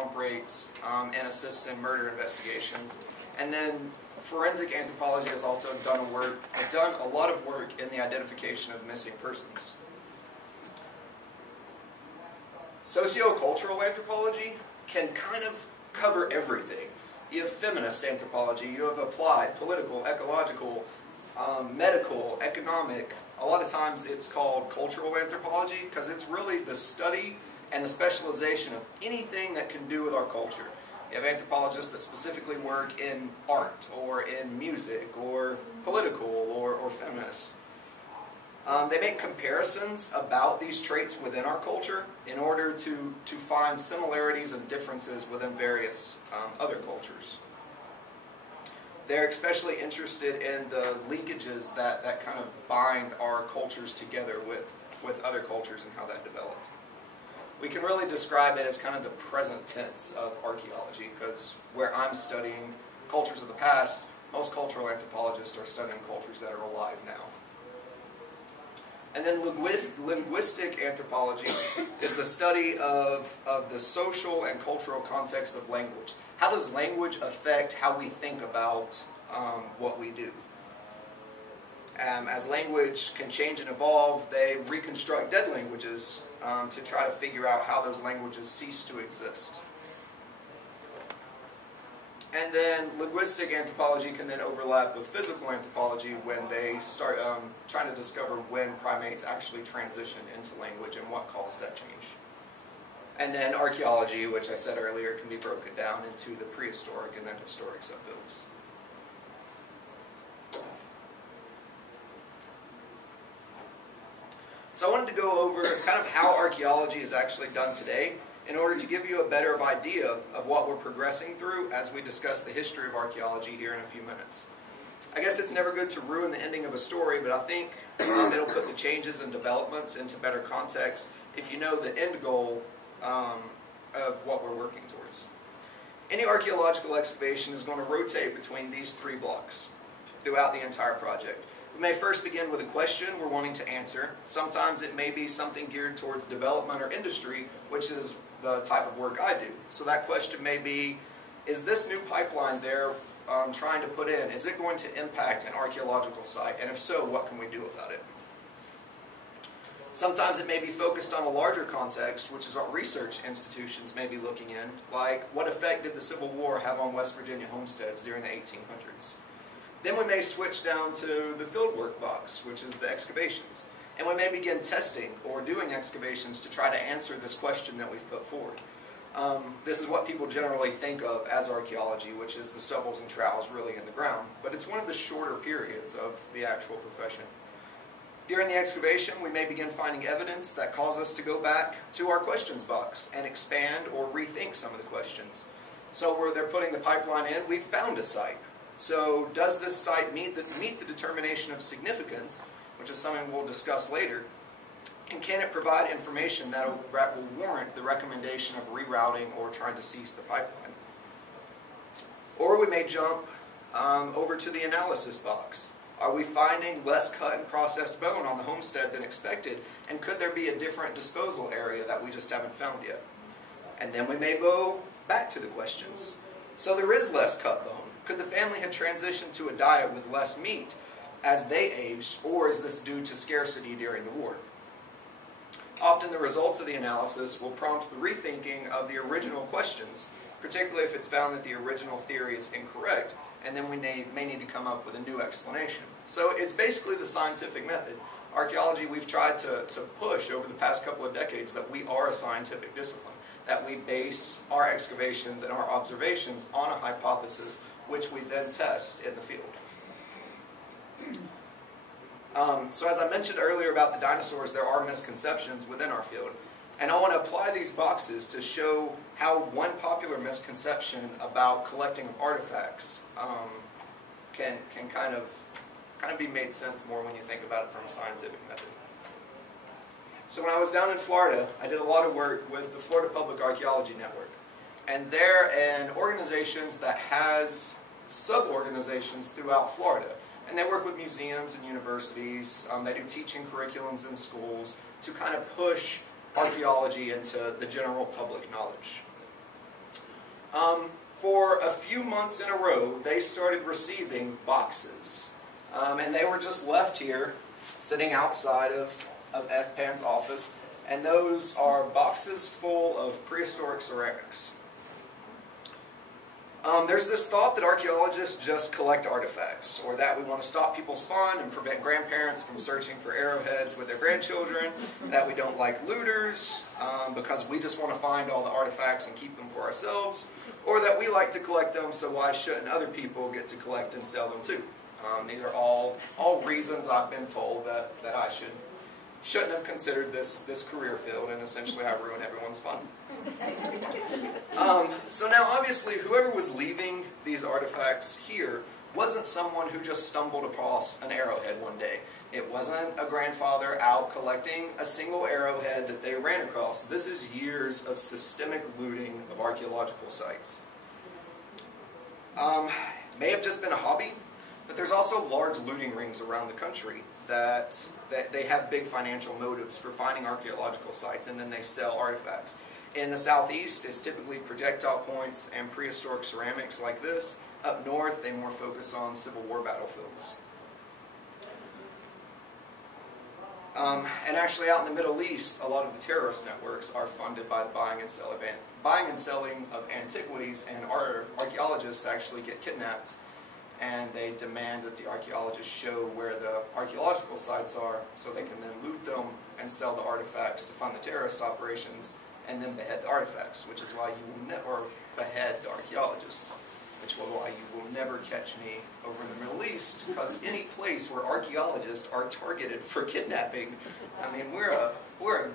comp rates, and assists in murder investigations. And then forensic anthropology has also done a lot of work in the identification of missing persons. Sociocultural anthropology can kind of cover everything. You have feminist anthropology, you have applied, political, ecological, medical, economic. A lot of times it's called cultural anthropology because it's really the study and the specialization of anything that can do with our culture. You have anthropologists that specifically work in art or in music or political or feminist. They make comparisons about these traits within our culture in order to find similarities and differences within various other cultures. They're especially interested in the linkages that kind of bind our cultures together with other cultures and how that developed. We can really describe it as kind of the present tense of archaeology, because where I'm studying cultures of the past, most cultural anthropologists are studying cultures that are alive now. And then linguistic anthropology is the study of the social and cultural context of language. How does language affect how we think about what we do? As language can change and evolve, they reconstruct dead languages to try to figure out how those languages cease to exist. And then linguistic anthropology can then overlap with physical anthropology when they start trying to discover when primates actually transitioned into language and what caused that change. And then archaeology, which I said earlier, can be broken down into the prehistoric and then historic subfields. So I wanted to go over kind of how archaeology is actually done today in order to give you a better idea of what we're progressing through as we discuss the history of archaeology here in a few minutes. I guess it's never good to ruin the ending of a story, but I think it'll put the changes and developments into better context if you know the end goal of what we're working towards. Any archaeological excavation is going to rotate between these three blocks throughout the entire project. We may first begin with a question we're wanting to answer. Sometimes it may be something geared towards development or industry, which is the type of work I do. So that question may be, is this new pipeline they're trying to put in, is it going to impact an archaeological site? And if so, what can we do about it? Sometimes it may be focused on a larger context, which is what research institutions may be looking in, like what effect did the Civil War have on West Virginia homesteads during the 1800s? Then we may switch down to the fieldwork box, which is the excavations. And we may begin testing or doing excavations to try to answer this question that we've put forward. This is what people generally think of as archaeology, which is the shovels and trowels really in the ground. But it's one of the shorter periods of the actual profession. During the excavation, we may begin finding evidence that cause us to go back to our questions box and expand or rethink some of the questions. So where they're putting the pipeline in, we've found a site. So does this site meet the determination of significance, which is something we'll discuss later, and can it provide information that will warrant the recommendation of rerouting or trying to cease the pipeline? Or we may jump over to the analysis box. Are we finding less cut and processed bone on the homestead than expected, and could there be a different disposal area that we just haven't found yet? And then we may go back to the questions. So there is less cut bone. Could the family have transitioned to a diet with less meat as they aged, or is this due to scarcity during the war? Often the results of the analysis will prompt the rethinking of the original questions, particularly if it's found that the original theory is incorrect, and then we may need to come up with a new explanation. So it's basically the scientific method. Archaeology, we've tried to push over the past couple of decades that we are a scientific discipline, that we base our excavations and our observations on a hypothesis, which we then test in the field. So as I mentioned earlier about the dinosaurs, there are misconceptions within our field. And I want to apply these boxes to show how one popular misconception about collecting of artifacts can kind of be made sense more when you think about it from a scientific method. So when I was down in Florida, I did a lot of work with the Florida Public Archaeology Network. And they're an organization that has sub-organizations throughout Florida. And they work with museums and universities. They do teaching curriculums in schools to kind of push archaeology into the general public knowledge. For a few months in a row, they started receiving boxes. And they were just left here, sitting outside of FPAN's office. And those are boxes full of prehistoric ceramics. There's this thought that archaeologists just collect artifacts, or that we want to stop people's fun and prevent grandparents from searching for arrowheads with their grandchildren, that we don't like looters because we just want to find all the artifacts and keep them for ourselves, or that we like to collect them, so why shouldn't other people get to collect and sell them too? These are all reasons I've been told that I shouldn't have considered this career field, and essentially I ruin everyone's fun. So now obviously whoever was leaving these artifacts here wasn't someone who just stumbled across an arrowhead one day. It wasn't a grandfather out collecting a single arrowhead that they ran across. This is years of systemic looting of archaeological sites. May have just been a hobby, but there's also large looting rings around the country that they have big financial motives for finding archaeological sites, and then they sell artifacts. In the southeast, it's typically projectile points and prehistoric ceramics like this. Up north, they more focus on Civil War battlefields. And actually out in the Middle East, a lot of the terrorist networks are funded by the buying and selling of antiquities, and archaeologists actually get kidnapped, and they demand that the archaeologists show where the archaeological sites are so they can then loot them and sell the artifacts to fund the terrorist operations, and then behead the artifacts, which is why you will never behead the archaeologists, which is why you will never catch me over in the Middle East, because any place where archaeologists are targeted for kidnapping, I mean, we're a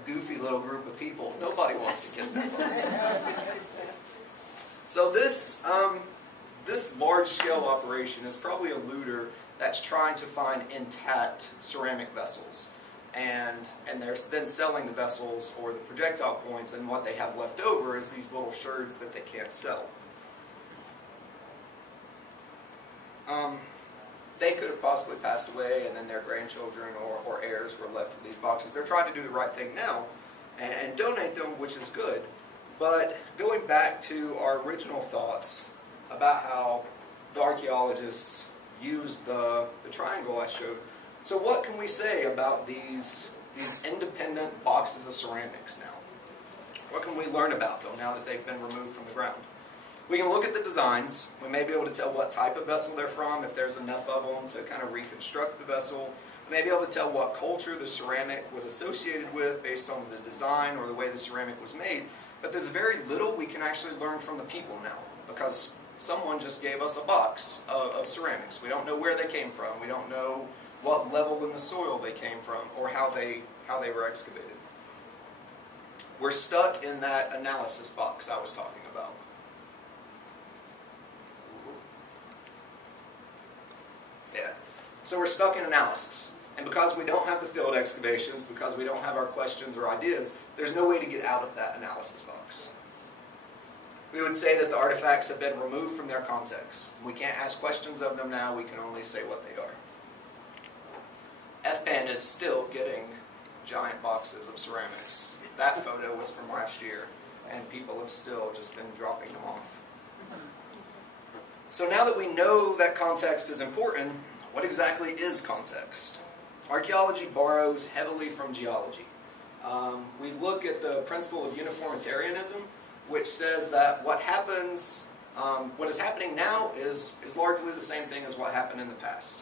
goofy little group of people. Nobody wants to kidnap us. So this large-scale operation is probably a looter that's trying to find intact ceramic vessels. And they're then selling the vessels or the projectile points, and what they have left over is these little sherds that they can't sell. They could have possibly passed away, and then their grandchildren or heirs were left with these boxes. They're trying to do the right thing now and donate them, which is good. But going back to our original thoughts about how the archaeologists used the triangle I showed, so what can we say about these independent boxes of ceramics now? What can we learn about them now that they've been removed from the ground? We can look at the designs. We may be able to tell what type of vessel they're from, if there's enough of them to kind of reconstruct the vessel. We may be able to tell what culture the ceramic was associated with based on the design or the way the ceramic was made. But there's very little we can actually learn from the people now, because someone just gave us a box of ceramics. We don't know where they came from. We don't know what level in the soil they came from or how they were excavated. We're stuck in that analysis box I was talking about. Yeah. So we're stuck in analysis. And because we don't have the field excavations, because we don't have our questions or ideas, there's no way to get out of that analysis box. We would say that the artifacts have been removed from their context. We can't ask questions of them now, we can only say what they are. FPAN is still getting giant boxes of ceramics. That photo was from last year, and people have still just been dropping them off. So now that we know that context is important, what exactly is context? Archaeology borrows heavily from geology. We look at the principle of uniformitarianism, which says that what is happening now is largely the same thing as what happened in the past.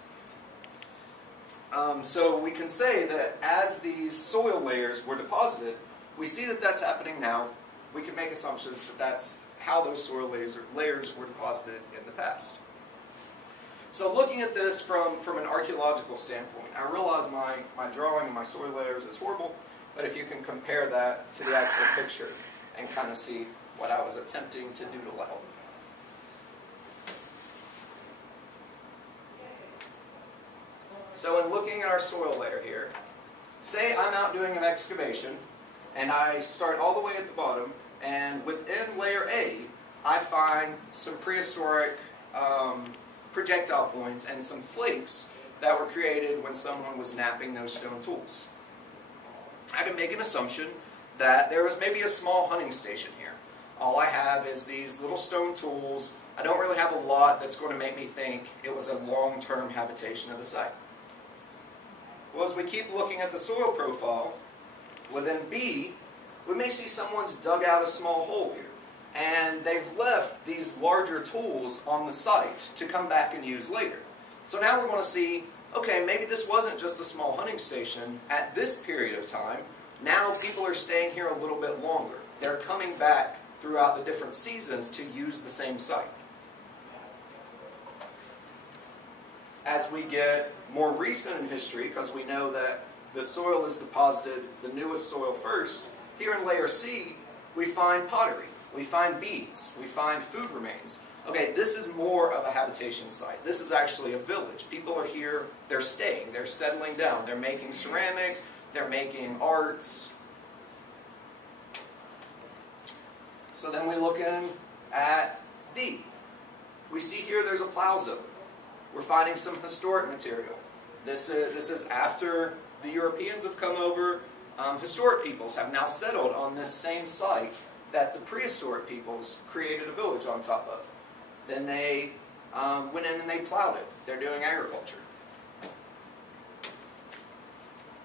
So we can say that as these soil layers were deposited, we see that that's happening now. We can make assumptions that that's how those soil layers were deposited in the past. So looking at this from an archaeological standpoint, I realize my drawing of my soil layers is horrible, but if you can compare that to the actual picture and kind of see what I was attempting to doodle out. So in looking at our soil layer here, say I'm out doing an excavation, and I start all the way at the bottom, and within layer A, I find some prehistoric projectile points and some flakes that were created when someone was knapping those stone tools. I can make an assumption that there was maybe a small hunting station here. All I have is these little stone tools. I don't really have a lot that's going to make me think it was a long-term habitation of the site. Well, as we keep looking at the soil profile, within B, we may see someone's dug out a small hole here. And they've left these larger tools on the site to come back and use later. So now we're going to see, okay, maybe this wasn't just a small hunting station at this period of time. Now people are staying here a little bit longer. They're coming back throughout the different seasons to use the same site. As we get more recent in history, because we know that the soil is deposited, the newest soil first, here in layer C, we find pottery, we find beads, we find food remains. Okay, this is more of a habitation site. This is actually a village. People are here, they're staying, they're settling down, they're making ceramics, they're making arts. So then we look in at D. We see here there's a plow zone. We're finding some historic material. This is after the Europeans have come over. Historic peoples have now settled on this same site that the prehistoric peoples created a village on top of. Then they went in and they plowed it. They're doing agriculture.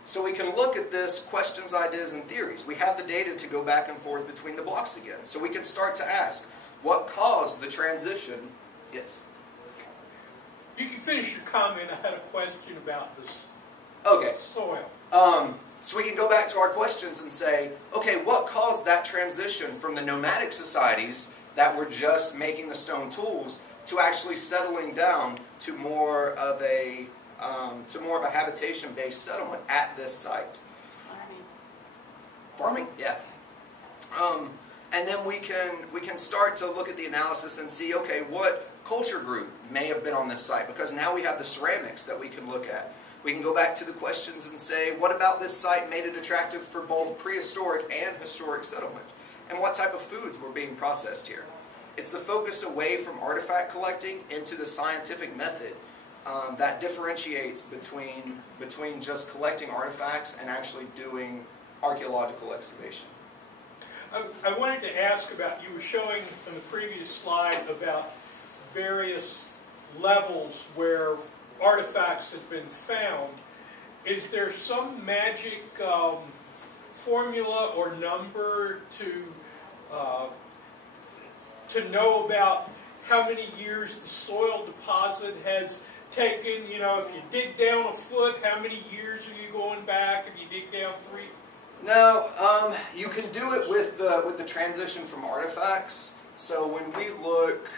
So we can look at this questions, ideas, and theories. We have the data to go back and forth between the blocks again. So we can start to ask, what caused the transition? Yes? You can finish your comment. I had a question about this soil. So we can go back to our questions and say, okay, what caused that transition from the nomadic societies that were just making the stone tools to actually settling down to more of a habitation-based settlement at this site? Farming, yeah. And then we can start to look at the analysis and see, okay, what culture group may have been on this site, because now we have the ceramics that we can look at. We can go back to the questions and say, what about this site made it attractive for both prehistoric and historic settlement? And what type of foods were being processed here? It's the focus away from artifact collecting into the scientific method that differentiates between just collecting artifacts and actually doing archaeological excavation. I wanted to ask about, you were showing on the previous slide about various levels where artifacts have been found. Is there some magic formula or number to know about how many years the soil deposit has taken? You know, if you dig down a foot, how many years are you going back? If you dig down 3? No, you can do it with the transition from artifacts. So when we look,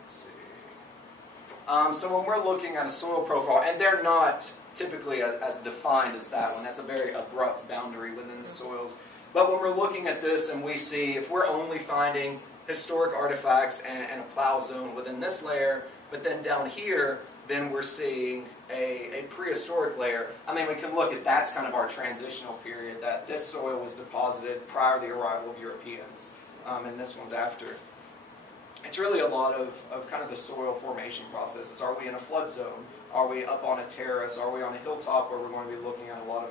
let's see. So when we're looking at a soil profile, and they're not typically as defined as that one. That's a very abrupt boundary within the soils. But when we're looking at this and we see, if we're only finding historic artifacts and a plow zone within this layer, but then down here, then we're seeing a prehistoric layer. I mean, we can look at, that's kind of our transitional period, that this soil was deposited prior to the arrival of Europeans, and this one's after. It's really a lot of kind of the soil formation processes. Are we in a flood zone? Are we up on a terrace? Are we on a hilltop where we're going to be looking at a lot of,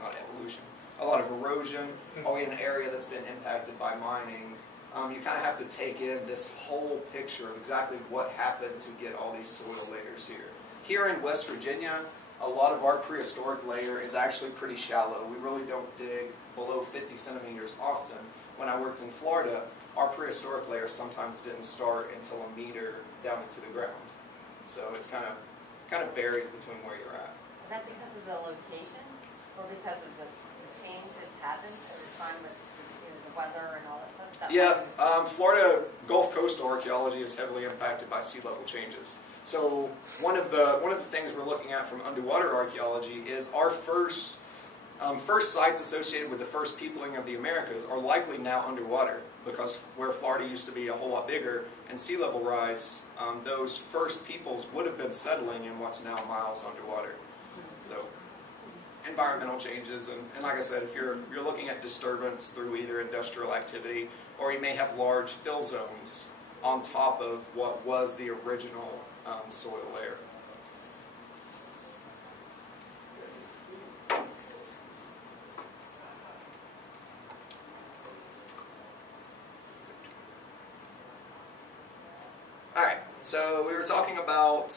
not evolution, a lot of erosion? Are we in an area that's been impacted by mining? You kind of have to take in this whole picture of exactly what happened to get all these soil layers here. Here in West Virginia, a lot of our prehistoric layer is actually pretty shallow. We really don't dig below 50 centimeters often. When I worked in Florida, our prehistoric layer sometimes didn't start until a meter down into the ground. So it's kind of varies between where you're at. Is that because of the location, or because of the change that's happened over time with the weather and all that stuff? Yeah, Florida Gulf Coast archaeology is heavily impacted by sea level changes. So one of the things we're looking at from underwater archaeology is our first sites associated with the first peopling of the Americas are likely now underwater, because where Florida used to be a whole lot bigger and sea level rise, those first peoples would have been settling in what's now miles underwater. So environmental changes, and like I said, if you're looking at disturbance through either industrial activity, or you may have large fill zones on top of what was the original soil layer. So we were talking about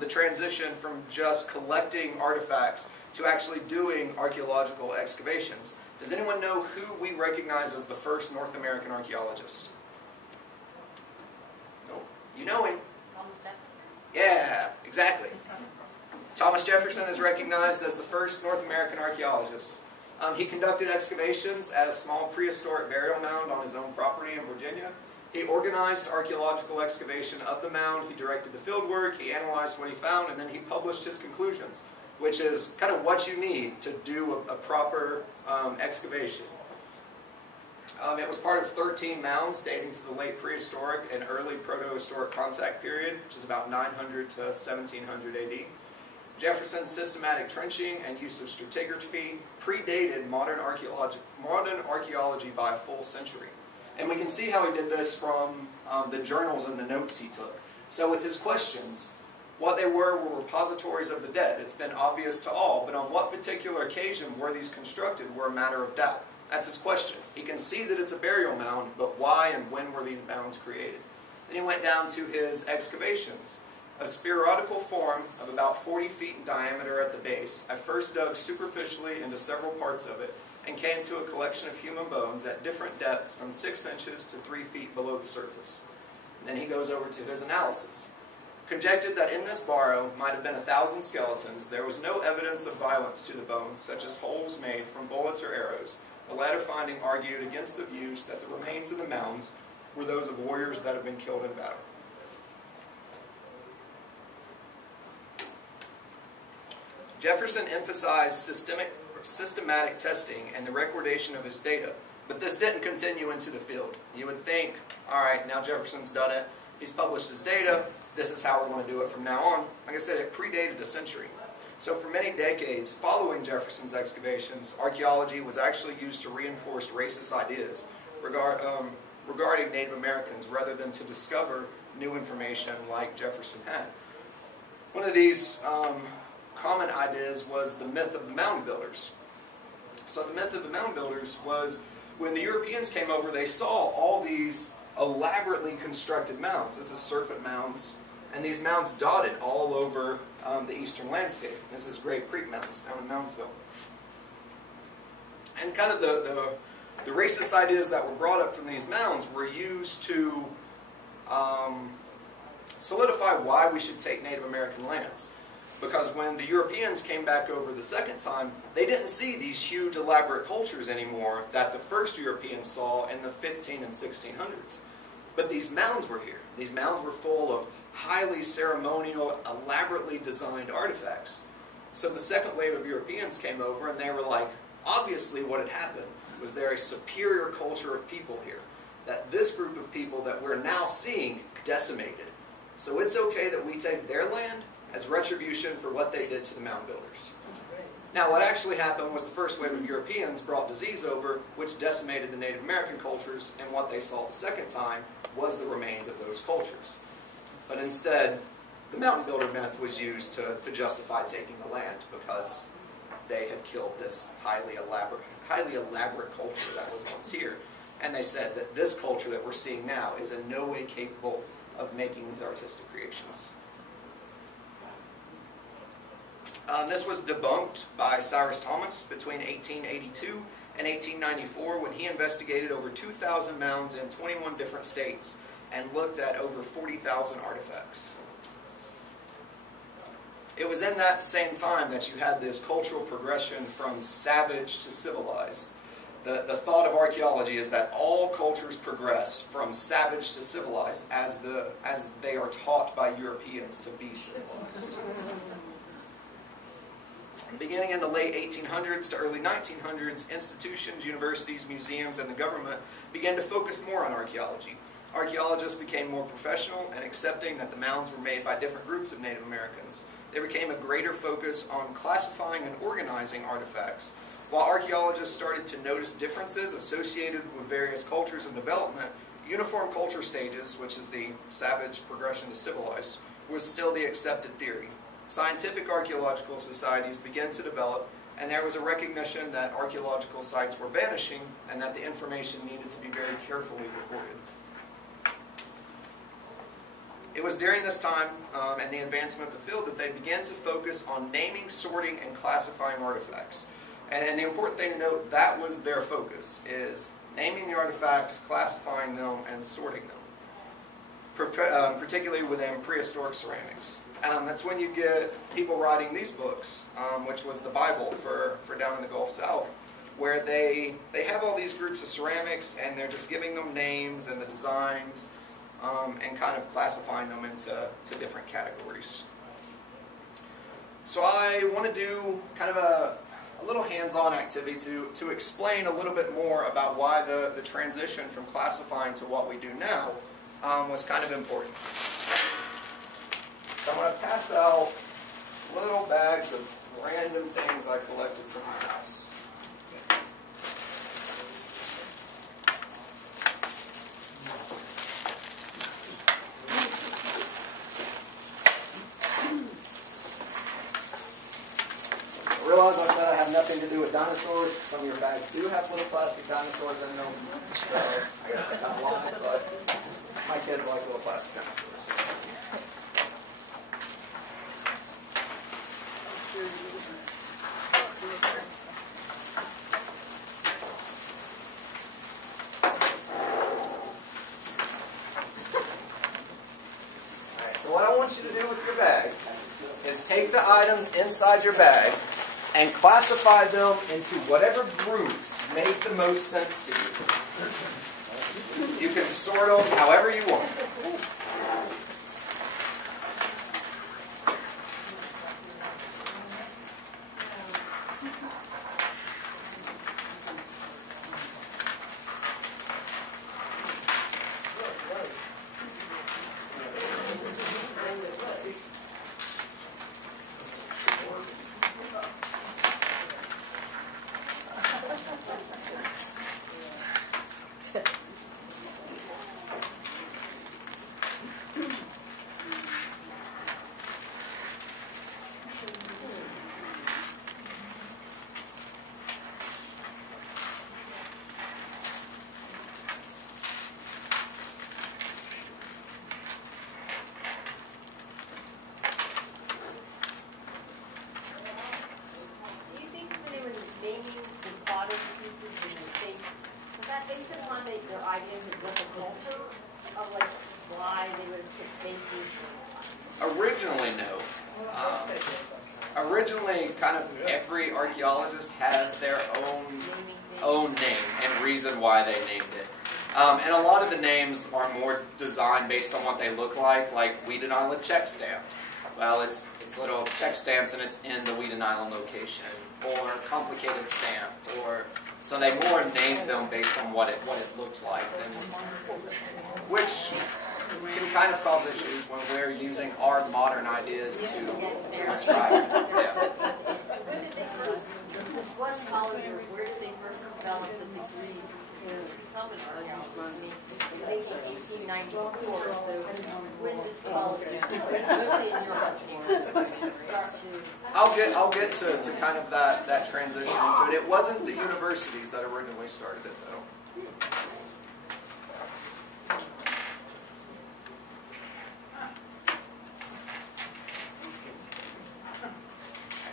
the transition from just collecting artifacts to actually doing archaeological excavations. Does anyone know who we recognize as the first North American archaeologist? Nope. You know him. Thomas Jefferson. Yeah, exactly. Thomas Jefferson is recognized as the first North American archaeologist. He conducted excavations at a small prehistoric burial mound on his own property in Virginia. He organized archaeological excavation of the mound, he directed the field work, he analyzed what he found, and then he published his conclusions, which is kind of what you need to do a proper excavation. It was part of 13 mounds dating to the late prehistoric and early protohistoric contact period, which is about 900 to 1700 AD. Jefferson's systematic trenching and use of stratigraphy predated modern archaeology by a full century. And we can see how he did this from the journals and the notes he took. So with his questions, what they were repositories of the dead. It's been obvious to all, but on what particular occasion were these constructed were a matter of doubt. That's his question. He can see that it's a burial mound, but why and when were these mounds created? Then he went down to his excavations. A spheroidal form of about 40 feet in diameter at the base. I first dug superficially into several parts of it and came to a collection of human bones at different depths from 6 inches to 3 feet below the surface. And then he goes over to his analysis. Conjectured that in this barrow might have been 1,000 skeletons. There was no evidence of violence to the bones, such as holes made from bullets or arrows. The latter finding argued against the views that the remains of the mounds were those of warriors that had been killed in battle. Jefferson emphasized systematic testing and the recordation of his data, but this didn't continue into the field. You would think, all right, now Jefferson's done it, he's published his data, this is how we're going to do it from now on. Like I said, it predated a century. So for many decades following Jefferson's excavations, archaeology was actually used to reinforce racist ideas regarding Native Americans rather than to discover new information like Jefferson had. One of these common ideas was the myth of the mound builders. So the myth of the mound builders was when the Europeans came over, they saw all these elaborately constructed mounds. This is serpent mounds, and these mounds dotted all over the eastern landscape. This is Grave Creek Mounds down in Moundsville. And kind of the racist ideas that were brought up from these mounds were used to solidify why we should take Native American lands. Because when the Europeans came back over the second time, they didn't see these huge elaborate cultures anymore that the first Europeans saw in the 15 and 1600s. But these mounds were here. These mounds were full of highly ceremonial, elaborately designed artifacts. So the second wave of Europeans came over and they were like, obviously what had happened was there a superior culture of people here. That this group of people that we're now seeing decimated. So it's okay that we take their land as retribution for what they did to the mound builders. Now, what actually happened was the first wave of Europeans brought disease over, which decimated the Native American cultures, and what they saw the second time was the remains of those cultures. But instead, the mountain builder myth was used to justify taking the land because they had killed this highly elaborate culture that was once here. And they said that this culture that we're seeing now is in no way capable of making these artistic creations. This was debunked by Cyrus Thomas between 1882 and 1894 when he investigated over 2,000 mounds in 21 different states and looked at over 40,000 artifacts. It was in that same time that you had this cultural progression from savage to civilized. The thought of archaeology is that all cultures progress from savage to civilized as they are taught by Europeans to be civilized. Beginning in the late 1800s to early 1900s, institutions, universities, museums, and the government began to focus more on archaeology. Archaeologists became more professional and accepting that the mounds were made by different groups of Native Americans. There became a greater focus on classifying and organizing artifacts. While archaeologists started to notice differences associated with various cultures and development, uniform culture stages, which is the savage progression to civilized, was still the accepted theory. Scientific archaeological societies began to develop, and there was a recognition that archaeological sites were vanishing and that the information needed to be very carefully recorded. it was during this time and the advancement of the field that they began to focus on naming, sorting, and classifying artifacts. And the important thing to note, that was their focus, is naming the artifacts, classifying them, and sorting them, particularly within prehistoric ceramics. That's when you get people writing these books, which was the Bible for down in the Gulf South, where they have all these groups of ceramics, and they're just giving them names and the designs, and kind of classifying them into different categories. So I want to do kind of a little hands-on activity to explain a little bit more about why the transition from classifying to what we do now was kind of important. So I'm going to pass out little bags of random things I collected from my house. I realize I said I have nothing to do with dinosaurs. Some of your bags do have little plastic dinosaurs in them, so I guess I kind of lied, but my kids like little plastic dinosaurs. Alright, so what I want you to do with your bag is take the items inside your bag and classify them into whatever groups make the most sense to you. You can sort them however you want. Originally, no. Originally, kind of every archaeologist had their own name and reason why they named it. And a lot of the names are more designed based on what they look like Weedon Island check stamp. Well, it's little check stamps and it's in the Weedon Island location, or complicated stamped, or so they more named them based on what it looked like, which can kind of cause issues when we're using our modern ideas to describe it. Yeah. What college or where did they first develop the degrees to become an archaeologist? I think in 1894, so when did college I'll get to kind of that transition into it. It wasn't the universities that originally started it, though.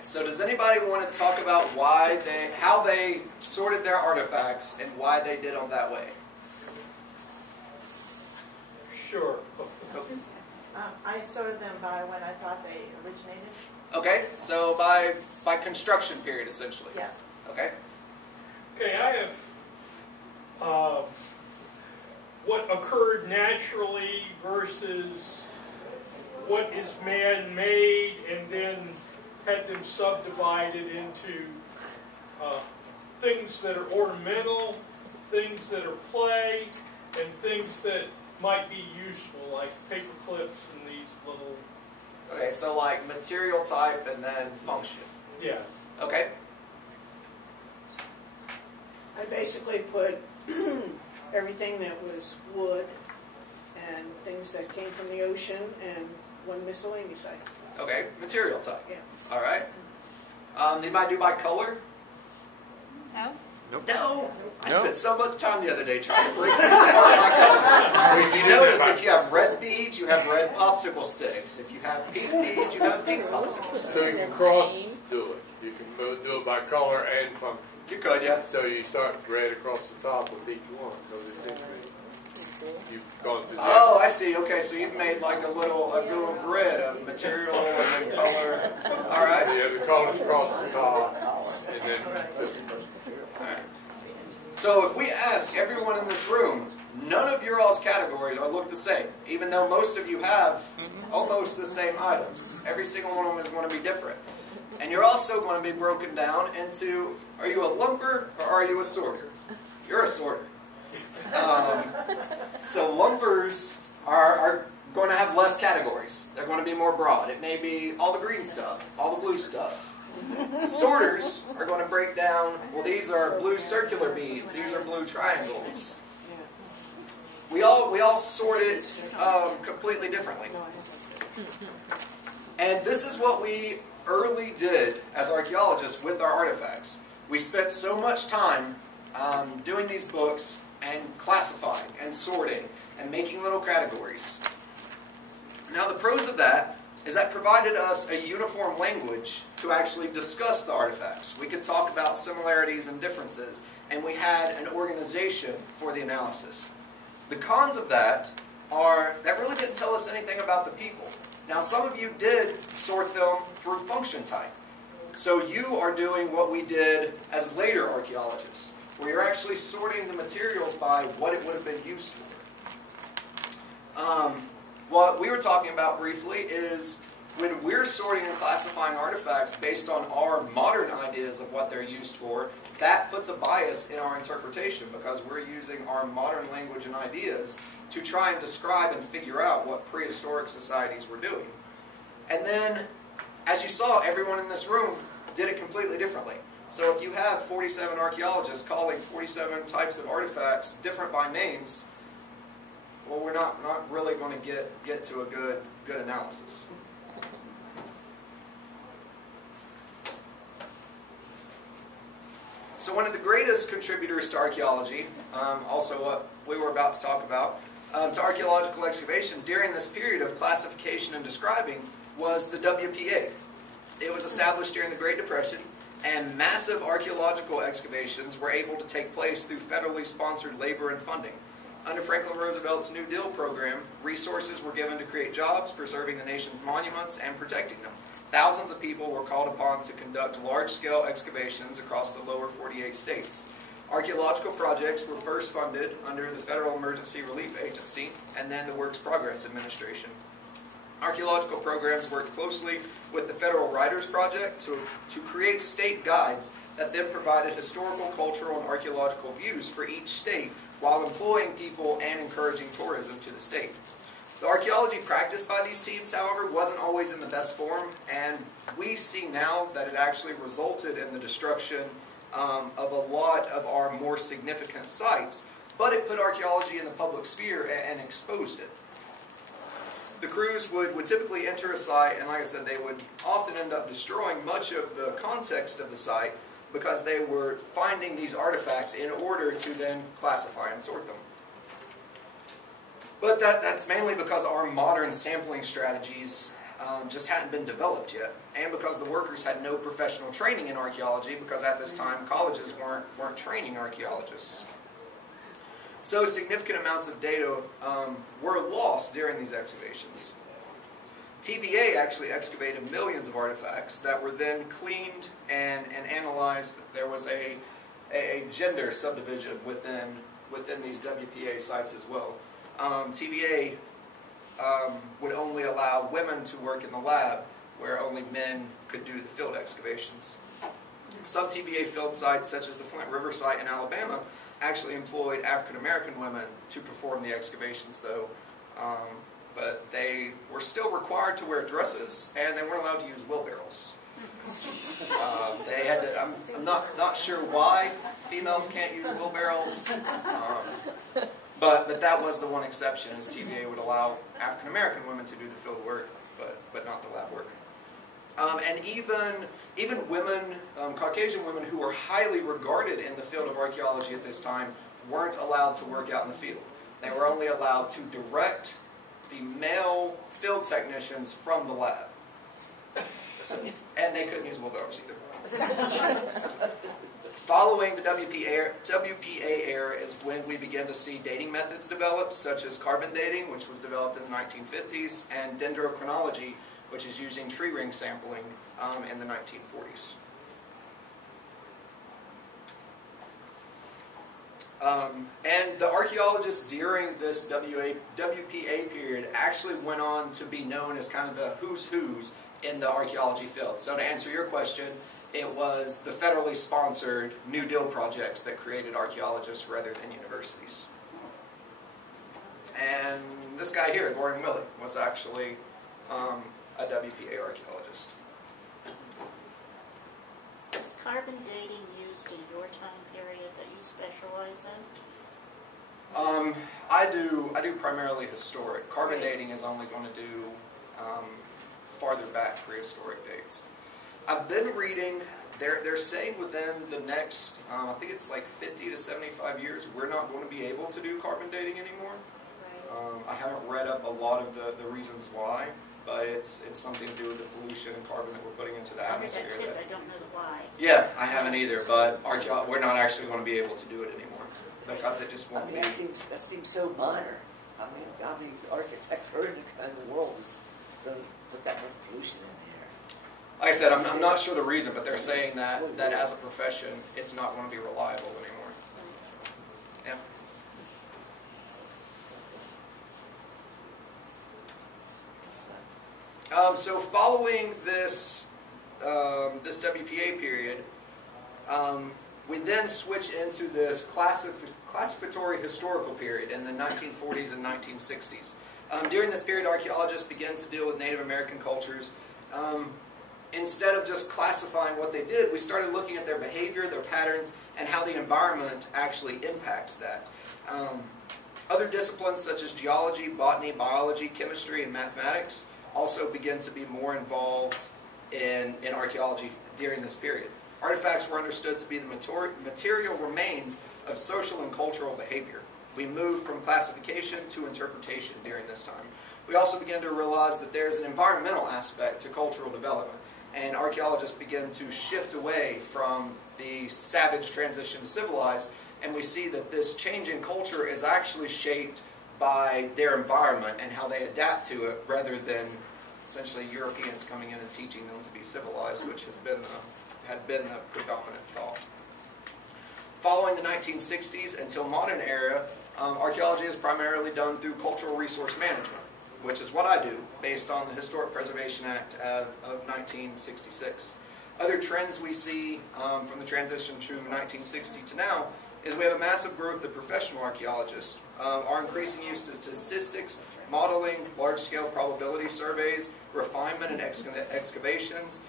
So does anybody want to talk about how they sorted their artifacts and why they did them that way? Sure. I sorted them by when I thought they originated. Okay, so by construction period, essentially. Yes. Okay. Okay, I have what occurred naturally versus what is man-made, and then had them subdivided into things that are ornamental, things that are play, and things that might be useful, like paper clips and these little... Okay, so like material type and then function. Yeah. Okay. I basically put everything that was wood and things that came from the ocean and one miscellaneous item. Okay, material type. Yeah. All right. Anybody do by color? No. Nope. No. I spent so much time the other day trying to break this apart by color. If you notice, if you have red beads, you have red popsicle sticks. If you have pink beads, you have pink popsicle sticks. So you can cross do it. You can do it by color and function. You could, yeah. So you start red across the top with each one. So you've gone through that. Oh, I see. Okay, so you've made like a little grid of material and then color. All right. Yeah, the colors across the top, and then. All right. So if we ask everyone in this room, none of your all's categories are look the same, even though most of you have almost the same items. Every single one of them is going to be different. And you're also going to be broken down into, are you a lumper or are you a sorter? You're a sorter. So lumpers are going to have less categories. They're going to be more broad. It may be all the green stuff, all the blue stuff. Sorters are going to break down, well, these are blue circular beads, these are blue triangles. We all sort it completely differently. And this is what we early did as archaeologists with our artifacts. We spent so much time doing these books and classifying and sorting and making little categories. Now the pros of that is that provided us a uniform language to actually discuss the artifacts. We could talk about similarities and differences, and we had an organization for the analysis. The cons of that are that really didn't tell us anything about the people. Now some of you did sort them through function type. So you are doing what we did as later archaeologists, where you're actually sorting the materials by what it would have been used for. What we were talking about briefly is when we're sorting and classifying artifacts based on our modern ideas of what they're used for, that puts a bias in our interpretation because we're using our modern language and ideas to try and describe and figure out what prehistoric societies were doing. And then, as you saw, everyone in this room did it completely differently. So if you have 47 archaeologists calling 47 types of artifacts different by names, well, we're not really going to get to a good analysis. So one of the greatest contributors to archaeology, also what we were about to talk about, to archaeological excavation during this period of classification and describing was the WPA. It was established during the Great Depression, and massive archaeological excavations were able to take place through federally sponsored labor and funding. Under Franklin Roosevelt's New Deal program, resources were given to create jobs, preserving the nation's monuments, and protecting them. Thousands of people were called upon to conduct large-scale excavations across the lower 48 states. Archaeological projects were first funded under the Federal Emergency Relief Agency and then the Works Progress Administration. Archaeological programs worked closely with the Federal Writers Project to create state guides that then provided historical, cultural, and archaeological views for each state while employing people and encouraging tourism to the state. The archaeology practiced by these teams, however, wasn't always in the best form, and we see now that it actually resulted in the destruction of a lot of our more significant sites, but it put archaeology in the public sphere and exposed it. The crews would typically enter a site, and like I said, they would often end up destroying much of the context of the site because they were finding these artifacts in order to then classify and sort them. But that's mainly because our modern sampling strategies just hadn't been developed yet, and because the workers had no professional training in archaeology, because at this time colleges weren't training archaeologists. So significant amounts of data were lost during these excavations. TVA actually excavated millions of artifacts that were then cleaned and analyzed. There was a gender subdivision within these WPA sites as well. TVA would only allow women to work in the lab, where only men could do the field excavations. Some TVA field sites, such as the Flint River site in Alabama, actually employed African American women to perform the excavations, though. But they were still required to wear dresses, and they weren't allowed to use wheelbarrows. They had to, I'm not sure why females can't use wheelbarrows, but that was the one exception, is TVA would allow African American women to do the field work, but not the lab work. And even women, Caucasian women who were highly regarded in the field of archaeology at this time, weren't allowed to work out in the field. They were only allowed to direct the male field technicians from the lab. And they couldn't use wheelbarrows either. Following the WPA era is when we begin to see dating methods develop, such as carbon dating, which was developed in the 1950s, and dendrochronology, which is using tree ring sampling in the 1940s. And the archaeologists during this WPA period actually went on to be known as kind of the who's in the archaeology field. So to answer your question, it was the federally sponsored New Deal projects that created archaeologists rather than universities. And this guy here, Gordon Willett, was actually a WPA archaeologist. Is carbon dating used in your time period that you specialize in? I do primarily historic. Carbon dating is only going to do farther back prehistoric dates. I've been reading, they're saying within the next, I think it's like 50 to 75 years, we're not going to be able to do carbon dating anymore. I haven't read up a lot of the reasons why, but it's something to do with the pollution and carbon that we're putting into the atmosphere. I don't know the why. Yeah, I haven't either, but we're not actually going to be able to do it anymore because it just won't be. That seems so minor. I mean, architect heard the world is going to put that much pollution in there. Like I said, I'm not sure the reason, but they're saying that as a profession, it's not going to be reliable anymore. Yeah. So following this this WPA period, we then switch into this classificatory historical period in the 1940s and 1960s. During this period, archaeologists began to deal with Native American cultures. Instead of just classifying what they did, we started looking at their behavior, their patterns, and how the environment actually impacts that. Other disciplines such as geology, botany, biology, chemistry, and mathematics also begin to be more involved in archaeology during this period. Artifacts were understood to be the material remains of social and cultural behavior. We moved from classification to interpretation during this time. We also began to realize that there's an environmental aspect to cultural development, and archaeologists begin to shift away from the savage transition to civilized, and we see that this change in culture is actually shaped by their environment and how they adapt to it, rather than essentially Europeans coming in and teaching them to be civilized, which had been the predominant thought. Following the 1960s until modern era, archaeology is primarily done through cultural resource management, which is what I do, based on the Historic Preservation Act of 1966. Other trends we see from the transition to 1960 to now is we have a massive growth of professional archaeologists. Our increasing use of statistics, modeling, large-scale probability surveys, refinement and excavations.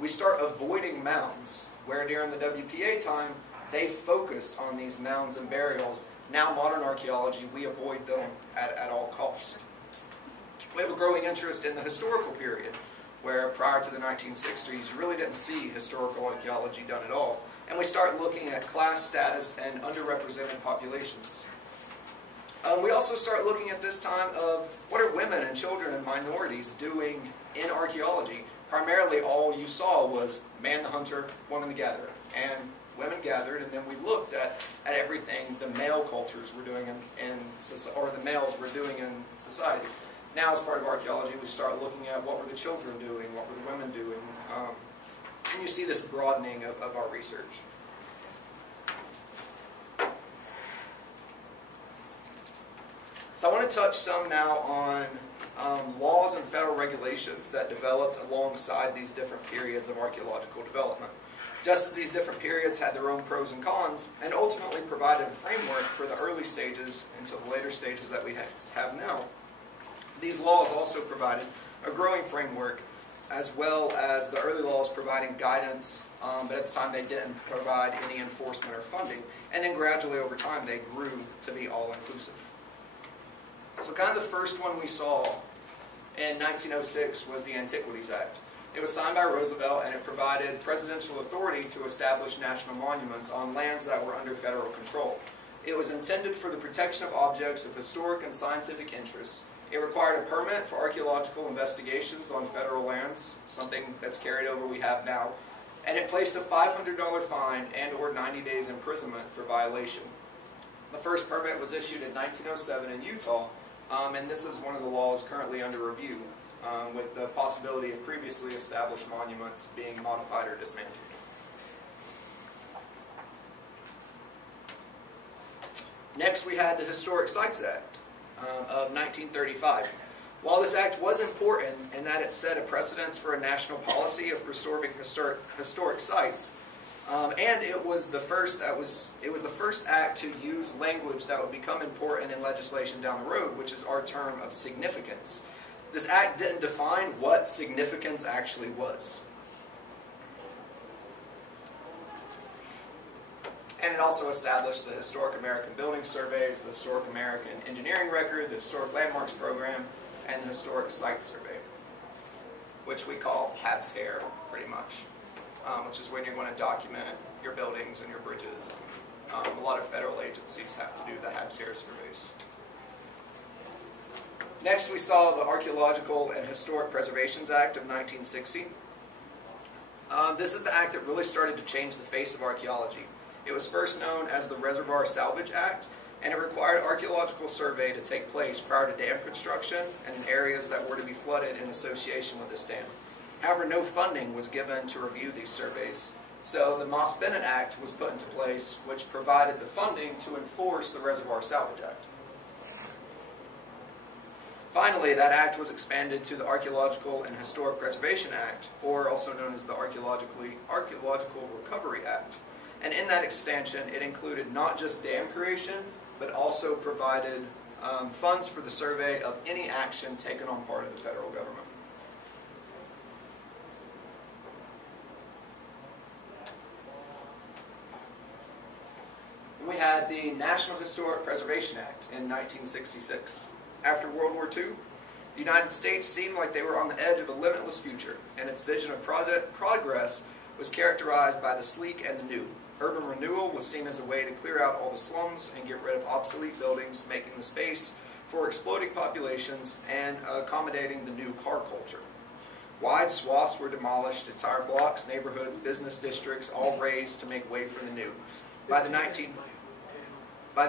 We start avoiding mounds, where during the WPA time, they focused on these mounds and burials. Now, modern archaeology, we avoid them at all costs. We have a growing interest in the historical period, where prior to the 1960s, you really didn't see historical archaeology done at all. And we start looking at class status and underrepresented populations. We also start looking at this time of what are women and children and minorities doing in archaeology. Primarily all you saw was man the hunter, woman the gatherer. And women gathered, and then we looked at everything the male cultures were doing or the males were doing in society. Now, as part of archaeology, we start looking at what were the children doing, what were the women doing, and you see this broadening of our research. So I want to touch some now on laws and federal regulations that developed alongside these different periods of archaeological development. Just as these different periods had their own pros and cons, and ultimately provided a framework for the early stages until the later stages that we have now, these laws also provided a growing framework, as well as the early laws providing guidance, but at the time they didn't provide any enforcement or funding. And then gradually over time they grew to be all-inclusive. So kind of the first one we saw in 1906 was the Antiquities Act. It was signed by Roosevelt, and it provided presidential authority to establish national monuments on lands that were under federal control. It was intended for the protection of objects of historic and scientific interest It required a permit for archaeological investigations on federal lands, something that's carried over we have now, and it placed a $500 fine and or 90 days imprisonment for violation. The first permit was issued in 1907 in Utah, and this is one of the laws currently under review, with the possibility of previously established monuments being modified or dismantled. Next, we had the Historic Sites Act of 1935. While this act was important in that it set a precedence for a national policy of preserving historic sites, and it was the first act to use language that would become important in legislation down the road, which is our term of significance. This act didn't define what significance actually was. And it also established the Historic American Building Surveys, the Historic American Engineering Record, the Historic Landmarks Program, and the Historic Site Survey, which we call HABS-HAIR, pretty much, which is when you're going to document your buildings and your bridges. A lot of federal agencies have to do the HABS-HAIR surveys. Next, we saw the Archaeological and Historic Preservations Act of 1960. This is the act that really started to change the face of archaeology. It was first known as the Reservoir Salvage Act, and it required archaeological survey to take place prior to dam construction and in areas that were to be flooded in association with this dam. However, no funding was given to review these surveys, so the Moss-Bennett Act was put into place, which provided the funding to enforce the Reservoir Salvage Act. Finally, that act was expanded to the Archaeological and Historic Preservation Act, or also known as the Archaeological Recovery Act. And in that expansion, it included not just dam creation, but also provided funds for the survey of any action taken on part of the federal government. And we had the National Historic Preservation Act in 1966. After World War II, the United States seemed like they were on the edge of a limitless future, and its vision of progress was characterized by the sleek and the new. Urban renewal was seen as a way to clear out all the slums and get rid of obsolete buildings, making the space for exploding populations and accommodating the new car culture. Wide swaths were demolished, entire blocks, neighborhoods, business districts, all razed to make way for the new. By the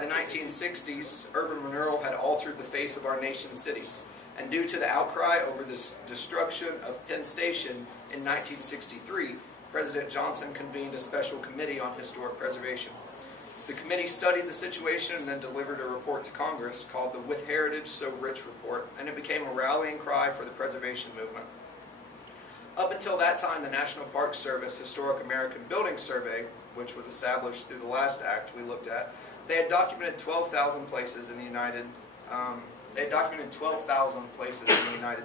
1960s, urban renewal had altered the face of our nation's cities, and due to the outcry over this destruction of Penn Station in 1963, President Johnson convened a special committee on historic preservation. The committee studied the situation and then delivered a report to Congress called the With Heritage So Rich Report, and it became a rallying cry for the preservation movement. Up until that time, the National Park Service Historic American Building Survey, which was established through the last act we looked at, they had documented 12,000 places in the United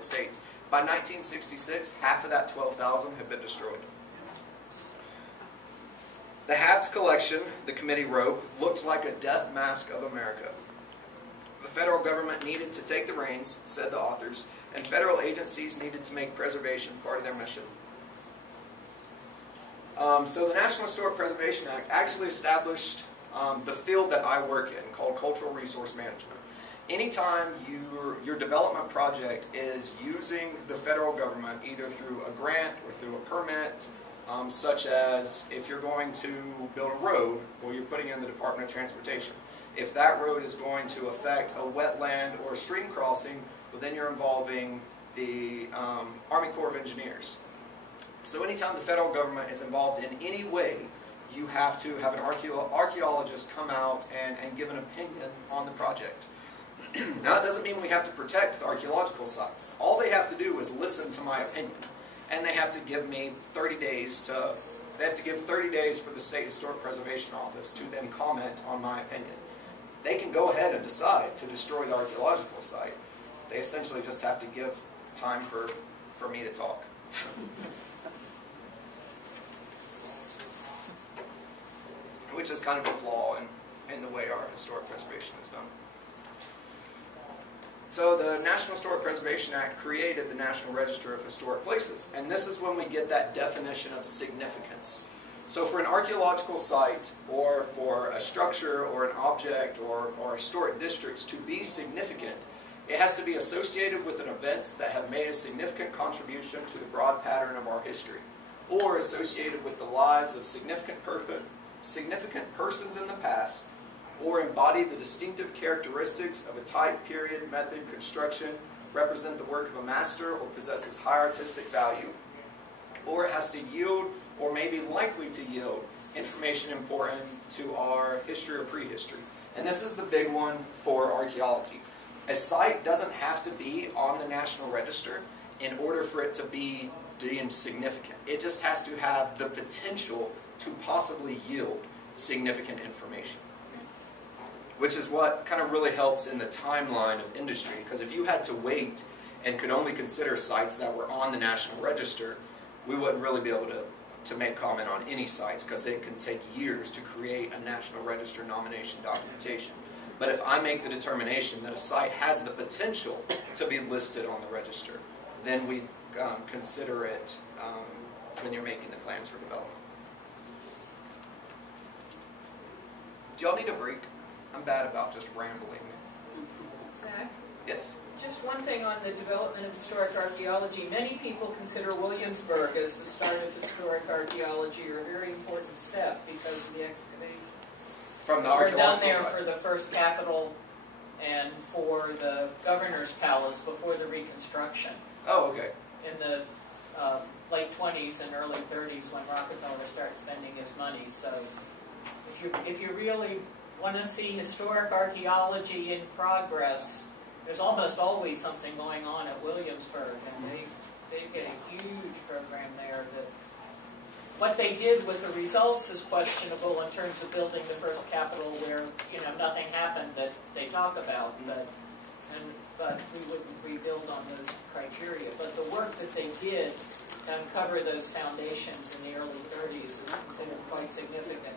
States. By 1966, half of that 12,000 had been destroyed. The HABS collection, the committee wrote, looked like a death mask of America. The federal government needed to take the reins, said the authors, and federal agencies needed to make preservation part of their mission. So the National Historic Preservation Act actually established the field that I work in, called cultural resource management. Anytime your development project is using the federal government, either through a grant or through a permit, such as if you're going to build a road, well, you're putting in the Department of Transportation. If that road is going to affect a wetland or a stream crossing, well, then you're involving the Army Corps of Engineers. So anytime the federal government is involved in any way, you have to have an archaeologist come out and give an opinion on the project. Now, that doesn't mean we have to protect the archaeological sites. All they have to do is listen to my opinion. And they have to give me 30 days for the State Historic Preservation Office to then comment on my opinion. They can go ahead and decide to destroy the archaeological site. They essentially just have to give time for me to talk. Which is kind of a flaw in the way our historic preservation is done. So the National Historic Preservation Act created the National Register of Historic Places, and this is when we get that definition of significance. So for an archaeological site, or for a structure or an object or historic districts to be significant, It has to be associated with an events that have made a significant contribution to the broad pattern of our history, or associated with the lives of significant persons in the past, or embody the distinctive characteristics of a type, period, method, construction, represent the work of a master, or possesses high artistic value, or it has to yield, or may be likely to yield, information important to our history or prehistory. And this is the big one for archaeology. A site doesn't have to be on the National Register in order for it to be deemed significant. It just has to have the potential to possibly yield significant information, which is what kind of really helps in the timeline of industry. Because if you had to wait and could only consider sites that were on the National Register, we wouldn't really be able to make comment on any sites, because it can take years to create a National Register nomination documentation. But if I make the determination that a site has the potential to be listed on the register, then we consider it when you're making the plans for development. Do y'all need a break? I'm bad about just rambling. Zack? Yes? Just one thing on the development of historic archaeology. Many people consider Williamsburg as the start of historic archaeology, or a very important step because of the excavation. From the We're down archaeological there site. for the first capital and for the governor's palace before the Reconstruction. Oh, okay. In the late 20s and early 30s, when Rockefeller started spending his money. So if you really want to see historic archaeology in progress, there's almost always something going on at Williamsburg, and they get a huge program there. That what they did with the results is questionable in terms of building the first capital, where nothing happened that they talk about, but we wouldn't rebuild on those criteria. But the work that they did to uncover those foundations in the early 30s is quite significant.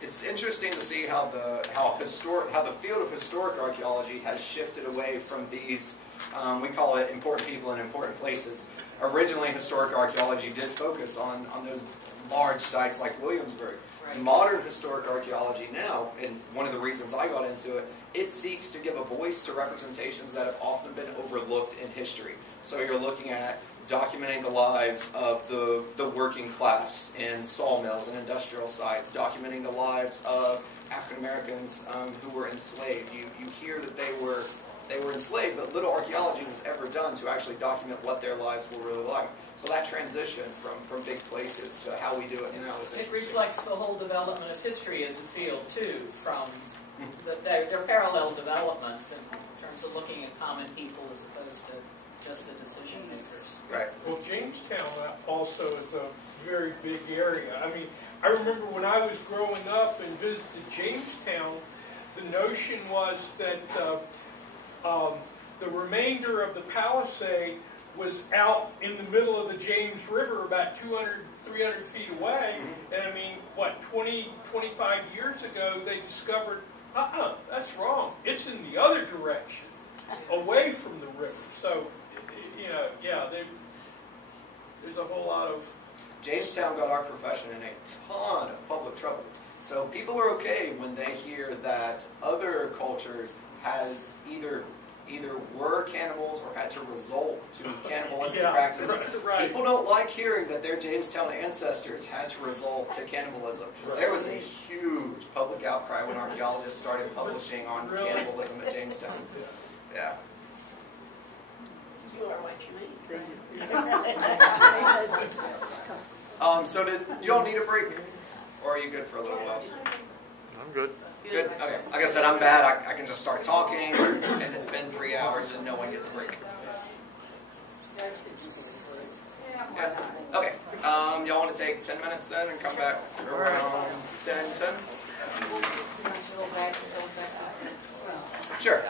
It's interesting to see how the field of historic archaeology has shifted away from these, we call it important people in important places. Originally, historic archaeology did focus on those large sites like Williamsburg. Right. Modern historic archaeology now, and one of the reasons I got into it, it seeks to give a voice to representations that have often been overlooked in history. So you're looking at documenting the lives of the working class in sawmills and industrial sites, documenting the lives of African Americans who were enslaved. You hear that they were enslaved, but little archaeology was ever done to actually document what their lives were really like. So that transition from big places to how we do it now is interesting. It reflects the whole development of history as a field, too, from their parallel developments in terms of looking at common people as opposed to just the decision makers. Right. Well, Jamestown also is a very big area. I mean, I remember when I was growing up and visited Jamestown, the notion was that the remainder of the Palisade was out in the middle of the James River about 200, 300 feet away. And I mean, 20, 25 years ago, they discovered, that's wrong. It's in the other direction, away from the river. So, there's a whole lot of... Jamestown got our profession in a ton of public trouble. So people are okay when they hear that other cultures had either were cannibals or had to resort to cannibalistic practices. Right. People don't like hearing that their Jamestown ancestors had to resort to cannibalism. Right. There was a huge public outcry when archaeologists started publishing on cannibalism at Jamestown. Yeah. You are what you eat. So do you all need a break? Or are you good for a little while? I'm good. Good. Okay. Like I said, I'm bad. I can just start talking, and it's been 3 hours, and no one gets a break. Yeah. Okay. Y'all want to take 10 minutes then and come back around 10:10? Sure. I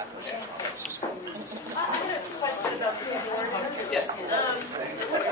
had a question about the order. Yes. What